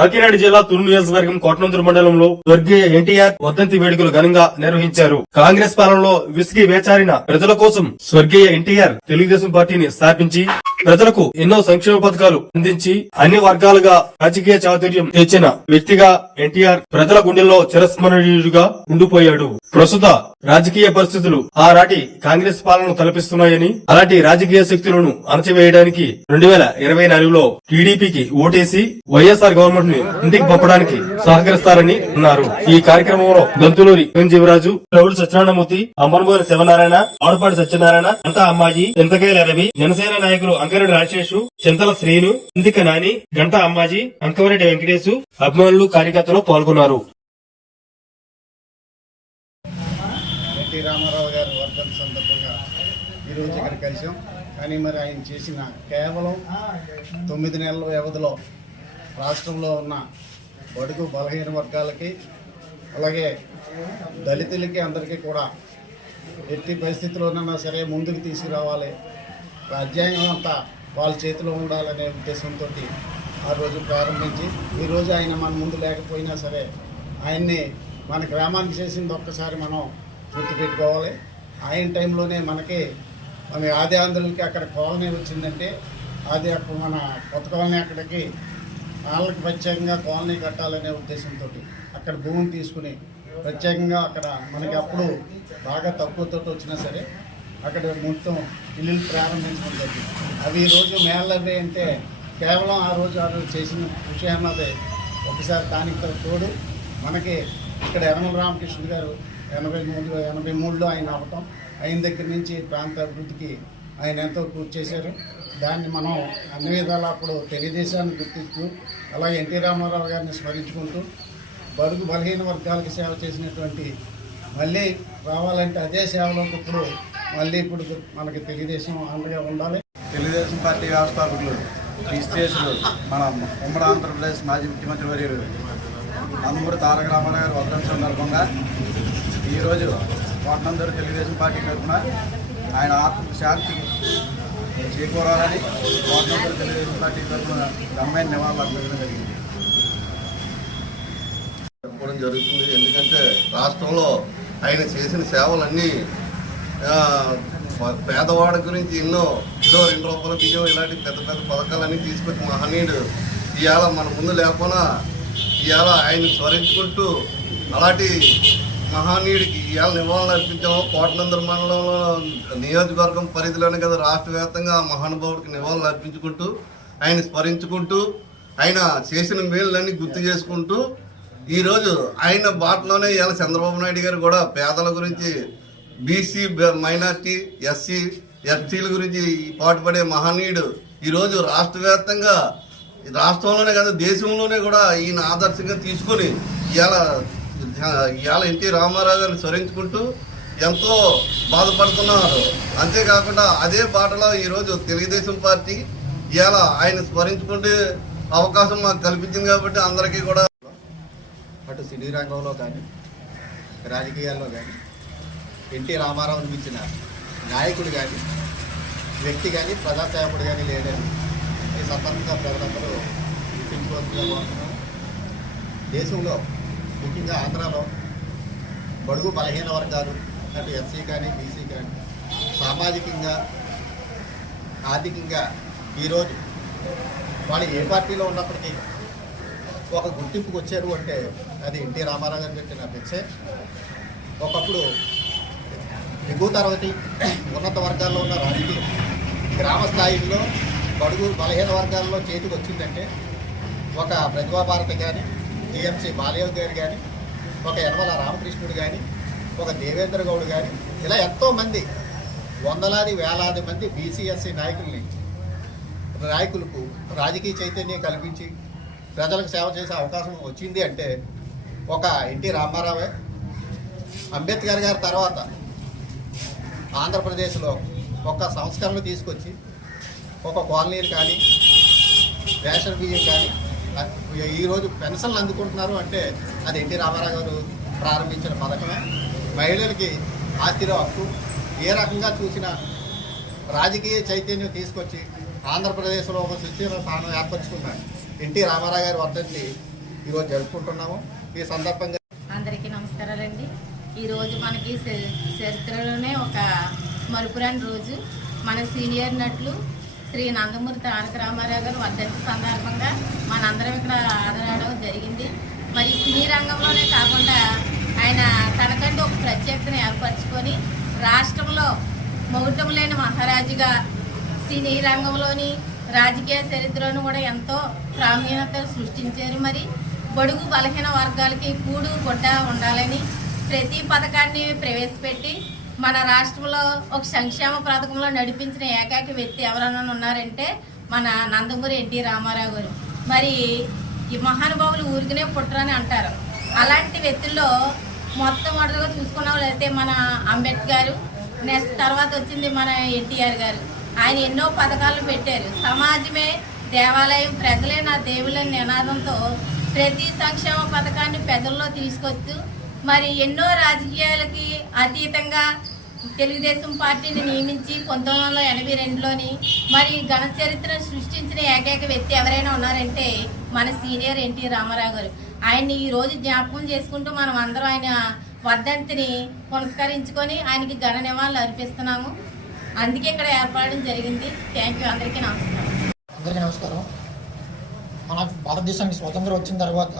కాకినాడ జిల్లా తుని నియోజకవర్గం కోటనందూరు మండలంలో స్వర్గీయ ఎన్టీఆర్ వర్ధంతి వేడుకలు ఘనంగా నిర్వహించారు. కాంగ్రెస్ పాలనలో విసిగి వేచారిన ప్రజల కోసం స్వర్గీయ ఎన్టీఆర్ తెలుగుదేశం పార్టీని స్థాపించి ప్రజలకు ఎన్నో సంక్షేమ పథకాలు అందించి అన్ని వర్గాలుగా రాజకీయ చాతుర్యం తెచ్చిన వ్యక్తిగా ఎన్టీఆర్ ప్రజల గుండెల్లో చిరస్మరణీయుడిగా ఉండిపోయాడు. ప్రస్తుత రాజకీయ పరిస్థితులు ఆనాటి కాంగ్రెస్ పాలనను తలపిస్తున్నాయని, అలాంటి రాజకీయ శక్తులను అణచివేయడానికి 2024లో టీడీపీకి ఓటేసి వైఎస్ఆర్ గవర్నమెంట్ ని ఇంటికి పంపడానికి సహకరిస్తారని అన్నారు. ఈ కార్యక్రమంలో గంతులూరి చిరంజీవిరాజు, రౌడి సత్యనారాయణమూర్తి, అంబర్మూరి శివనారాయణ, ఆడపాటి సత్యనారాయణ, అంతా అమ్మాజీ, చింతకాయల రవి, జనసేన నాయకులు అంకరెడ్డి రాజశేషు, చింతల శ్రీను, ఇందిక నాని, గంటా అమ్మాజీ, అంకవరెడ్డి వెంకటేశు, అభిమానులు, కార్యకర్తలు పాల్గొన్నారు. ఎన్టీ రామారావు గారి వర్ధంతి సందర్భంగా ఈరోజు ఇక్కడ కలిసాం. కానీ మరి ఆయన చేసిన కేవలం 9 నెలల వ్యవధిలో రాష్ట్రంలో ఉన్న బడుగు బలహీన వర్గాలకి, అలాగే దళితులకి, అందరికీ కూడా ఎట్టి పరిస్థితుల్లోనైనా సరే ముందుకు తీసుకురావాలి, రాజ్యాంగం అంతా వాళ్ళ చేతిలో ఉండాలనే ఉద్దేశంతో ఆ రోజు ప్రారంభించి ఈరోజు ఆయన మన ముందు లేకపోయినా సరే ఆయన్ని మన గ్రామానికి చేసింది ఒక్కసారి మనం గుర్తుపెట్టుకోవాలి. ఆయన టైంలోనే మన ఆది ఆంధ్రులకి అక్కడ కాలనీ వచ్చిందంటే అది అక్కడ మన కొత్త కాలనీ అక్కడికి వాళ్ళకి ప్రత్యేకంగా కాలనీ కట్టాలనే ఉద్దేశంతో అక్కడ భూమిని తీసుకుని ప్రత్యేకంగా అక్కడ మనకి అప్పుడు బాగా తక్కువతో వచ్చినా సరే అక్కడ మొత్తం ఇల్లులు ప్రారంభించడం జరిగింది. అవి ఈరోజు మేళవి అంటే కేవలం ఆ రోజు చేసిన కృషి అన్నది ఒకసారి దానికి తోడు మనకి ఇక్కడ యనమల రామకృష్ణ గారు 83లో ఆయన అవ్వటం, అయిన దగ్గర నుంచి ప్రాంత అభివృద్ధికి ఆయన ఎంతో కృషి చేశారు. దాన్ని మనం అన్ని విధాలా అప్పుడు తెలుగుదేశాన్ని గుర్తిస్తూ అలాగే ఎన్టీ రామారావు గారిని స్మరించుకుంటూ బడుగు బలహీన వర్గాలకు సేవ చేసినటువంటి మళ్ళీ రావాలంటే అదే సేవలోకి ఇప్పుడు మళ్ళీ ఇప్పుడు మనకి తెలుగుదేశం అండగా ఉండాలి. తెలుగుదేశం పార్టీ వ్యవస్థాపకులు ఈస్టేసులు మన ఉమ్మడి ఆంధ్రప్రదేశ్ మాజీ ముఖ్యమంత్రి వర్యులు నందమూరి తారక రామారావు గారి వర్ధంతి సందర్భంగా ఈరోజు కోటనందూరు తెలుగుదేశం పార్టీ తరఫున ఆయన ఆత్మకు శాంతి చేకూరాలని కోటనందూరు తెలుగుదేశం పార్టీ తరఫున ఘనమైన నివాళులు అర్పించడం జరిగింది. చెప్పుకోవడం జరుగుతుంది. ఎందుకంటే రాష్ట్రంలో ఆయన చేసిన సేవలన్నీ పేదవాడి గురించి ఎన్నో కిలో 2 రూపాయల బియ్యం ఇలాంటి పెద్ద పెద్ద పథకాలన్నీ తీసుకొచ్చి మహనీయుడు ఇవాళ మన ముందు లేకపోయినా ఇవాళ ఆయన స్మరించుకుంటూ అలాంటి మహనీయుడికి ఇవాళ నివాళులు అర్పించాము. కోటనందూరు మండలంలో నియోజకవర్గం పరిధిలోనే కదా రాష్ట్ర వ్యాప్తంగా మహానుభావుడికి నివాళులు అర్పించుకుంటూ ఆయన స్మరించుకుంటూ ఆయన చేసిన మేళ్ళన్నీ గుర్తు చేసుకుంటూ ఈరోజు ఆయన బాటలోనే ఇవాళ చంద్రబాబు నాయుడు గారు కూడా పేదల గురించి, బీసీ మైనార్టీ, ఎస్సీ ఎస్టీల గురించి పాటుపడే మహనీయుడు ఈరోజు రాష్ట్ర వ్యాప్తంగా రాష్ట్రంలోనే కాదు దేశంలోనే కూడా ఈయన ఆదర్శంగా తీసుకొని ఇవాళ ఎన్టీ రామారావు గారిని స్మరించుకుంటూ ఎంతో బాధపడుతున్నారు. అంతేకాకుండా అదే బాటలో ఈరోజు తెలుగుదేశం పార్టీ ఇవాళ ఆయన స్మరించుకుంటే అవకాశం మాకు కల్పించింది కాబట్టి అందరికీ కూడా అటు సినీ రంగంలో కానీ రాజకీయాల్లో కానీ ఎన్టీ రామారావుని మించిన నాయకుడు కానీ వ్యక్తి కానీ ప్రజాసేవకుడు కానీ లేడని ఈ సందర్భంగా ప్రజలందరూ గుర్తించుకోవాల్సిందిగా కోరుతున్నాం. దేశంలో ముఖ్యంగా ఆంధ్రాలో బడుగు బలహీన వర్గాలు అటు ఎస్సీ కానీ బీసీ కానీ సామాజికంగా ఆర్థికంగా ఈరోజు వాళ్ళు ఏ పార్టీలో ఉన్నప్పటికీ ఒక గుర్తింపుకు వచ్చారు అంటే అది ఎన్టీ రామారావు గారు పెట్టిన భిక్షే. ఒకప్పుడు ఎగువ తరగతి ఉన్నత వర్గాల్లో ఉన్న రాజకీయం గ్రామ స్థాయిలో బడుగు బలహీన వర్గాల్లో చేతికి వచ్చిందంటే ఒక ప్రతిభాభారతి కానీ, జిఎంసీ బాలయోగి గారు కానీ, ఒక యనమల రామకృష్ణుడు కానీ, ఒక దేవేంద్ర గౌడ్ కానీ, ఇలా ఎంతోమంది వందలాది వేలాది మంది బీసీఎస్సీ నాయకులకు రాజకీయ చైతన్యం కల్పించి ప్రజలకు సేవ చేసే అవకాశం వచ్చింది అంటే ఒక ఎన్టీ రామారావే. అంబేద్కర్ గారి తర్వాత ఆంధ్రప్రదేశ్లో ఒక సంస్కరణలు తీసుకొచ్చి ఒక కాలనీలు కానీ, రేషన్ బియ్యం కానీ, ఈరోజు పెన్షన్లు అందుకుంటున్నారు అంటే అది ఎన్టీ రామారావు గారు ప్రారంభించిన పథకమే. మహిళలకి ఆస్తిలో హక్కు ఏ రకంగా చూసినా రాజకీయ చైతన్యం తీసుకొచ్చి ఆంధ్రప్రదేశ్లో ఒక సుస్థిర స్థానం ఏర్పరచుకున్న ఎన్టీ రామారావు గారి వర్ధంతి ఈరోజు జరుపుకుంటున్నాము. ఈ సందర్భంగా అందరికీ నమస్కారాలండి. ఈరోజు మనకి చరిత్రలోనే ఒక మరుపురాని రోజు. మన సీనియర్ నటులు శ్రీ నందమూరి తారక రామారావు గారు వర్ధంతి సందర్భంగా మనందరం ఇక్కడ ఆదరడం జరిగింది. మరి సినీ రంగంలోనే కాకుండా ఆయన తనకంటూ ఒక ప్రత్యేకతను ఏర్పరచుకొని రాష్ట్రంలో మౌఢ్యం లేని మహారాజుగా సినీ రంగంలోని రాజకీయ చరిత్రను కూడా ఎంతో ప్రాముఖ్యత సృష్టించారు. మరి బడుగు బలహీన వర్గాలకి కూడు గుడ్డ ఉండాలని ప్రతి పథకాన్ని ప్రవేశపెట్టి మన రాష్ట్రంలో ఒక సంక్షేమ పథకంలో నడిపించిన ఏకైక వ్యక్తి ఎవరైనా ఉన్నారంటే మన నందమూరి ఎన్టీ రామారావు గారు. మరి ఈ మహానుభావులు ఊరికనే పుట్టరని అంటారు. అలాంటి వ్యక్తుల్లో మొట్టమొదటిగా చూసుకున్న వాళ్ళైతే మన అంబేద్కర్ గారు, నెక్స్ట్ తర్వాత వచ్చింది మన ఎన్టీఆర్ గారు. ఆయన ఎన్నో పథకాలు పెట్టారు. సమాజమే దేవాలయం, ప్రజలే నా దేవుళ్ళని నినాదంతో ప్రతి సంక్షేమ పథకాన్ని ప్రజల్లో తీసుకొస్తూ మరి ఎన్నో రాజకీయాలకి అతీతంగా తెలుగుదేశం పార్టీని నియమించి 1982లోని మరి ఘన చరిత్రను సృష్టించిన ఏకైక వ్యక్తి ఎవరైనా ఉన్నారంటే మన సీనియర్ ఎన్టీ రామారావు గారు. ఆయన్ని ఈ రోజు జ్ఞాపకం చేసుకుంటూ మనం అందరం ఆయన వర్ధంతిని పురస్కరించుకొని ఆయనకి ఘన నివాళులు అర్పిస్తున్నాము. అందుకే ఇక్కడ ఏర్పడడం జరిగింది. Thank you. అందరికీ నమస్కారం. అందరికీ నమస్కారం. మన భారతదేశానికి స్వతంత్రం వచ్చిన తర్వాత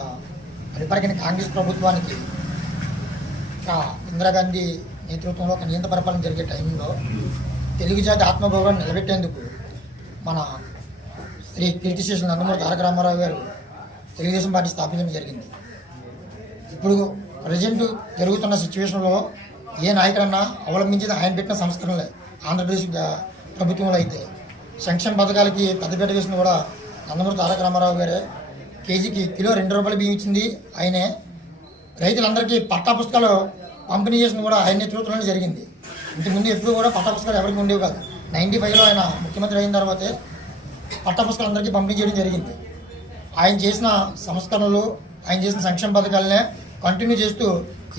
అడిపరిగిన కాంగ్రెస్ ప్రభుత్వానికి ఇందిరాగాంధీ నేతృత్వంలో ఒక నియంత్రణ పరిపాలన జరిగే టైంలో తెలుగు జాతి ఆత్మగౌరవాన్ని నిలబెట్టేందుకు మన శ్రీ కీర్తిశేషులు నందమూరి తారక రామారావు గారు తెలుగుదేశం పార్టీ స్థాపించడం జరిగింది. ఇప్పుడు ప్రజెంట్ జరుగుతున్న సిచ్యువేషన్లో ఏ నాయకుడన్నా అవలంబించేది ఆయన పెట్టిన సంస్కరణలే. ఆంధ్రప్రదేశ్ ప్రభుత్వంలో అయితే సంక్షేమ పథకాలకి పెద్దపీట వేసిన కూడా నందమూరి తారక రామారావు గారే. కేజీకి కిలో 2 రూపాయలు బియ్యం ఇచ్చింది ఆయనే. రైతులందరికీ పట్టా పుస్తకాలు పంపిణీ చేసిన కూడా ఆయన నేతృత్వంలోనే జరిగింది. ఇంతకుముందు ఎప్పుడు కూడా పట్టా పుస్తకాలు ఎవరికి ఉండేవి కాదు. 95లో ఆయన ముఖ్యమంత్రి అయిన తర్వాతే పట్టా పుస్తకాలు అందరికీ పంపిణీ చేయడం జరిగింది. ఆయన చేసిన సంస్కరణలు, ఆయన చేసిన సంక్షేమ పథకాలనే కంటిన్యూ చేస్తూ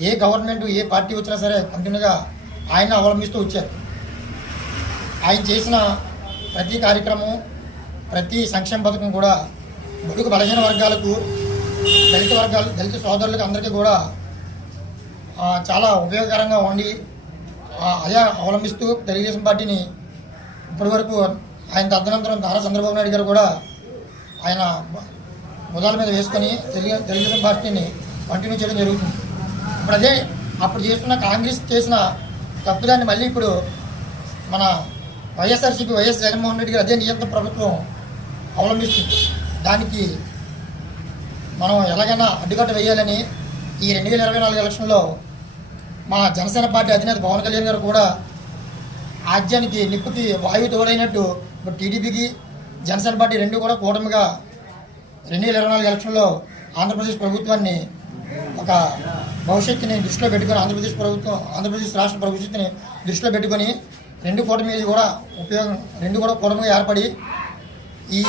ఏ గవర్నమెంట్ ఏ పార్టీ వచ్చినా సరే కంటిన్యూగా ఆయన అవలంబిస్తూ వచ్చారు. ఆయన చేసిన ప్రతి కార్యక్రమం, ప్రతి సంక్షేమ పథకం కూడా బడుగు బలహీన వర్గాలకు, దళిత సోదరులకు అందరికీ కూడా చాలా ఉపయోగకరంగా ఉండి అదే అవలంబిస్తూ తెలుగుదేశం పార్టీని ఇప్పటివరకు ఆయన తదనంతరం నారా చంద్రబాబు నాయుడు గారు కూడా ఆయన ముదాల మీద వేసుకొని తెలుగుదేశం పార్టీని కంటిన్యూ చేయడం జరుగుతుంది. ఇప్పుడు అదే అప్పుడు చేస్తున్న కాంగ్రెస్ చేసిన తప్పుదాన్ని మళ్ళీ ఇప్పుడు మన వైఎస్ఆర్సీపీ వైఎస్ జగన్మోహన్ రెడ్డి గారు అదే నియంత్రణ ప్రభుత్వం అవలంబిస్తుంది. దానికి మనం ఎలాగైనా అడ్డుకట్ట వేయాలని ఈ 2024 ఎలక్షన్లో మన జనసేన పార్టీ అధినేత పవన్ కళ్యాణ్ గారు కూడా ఆజ్యానికి నిప్పుకి వాయువు తోడైనట్టు ఇప్పుడు టీడీపీకి జనసేన పార్టీ రెండు కూడా కూటమిగా 2024 ఎలక్షన్లో ఆంధ్రప్రదేశ్ ప్రభుత్వాన్ని ఒక భవిష్యత్తుని దృష్టిలో పెట్టుకొని ఆంధ్రప్రదేశ్ రాష్ట్ర భవిష్యత్తుని దృష్టిలో పెట్టుకొని రెండు కూటమి కూడా కూటమిగా ఏర్పడి ఈ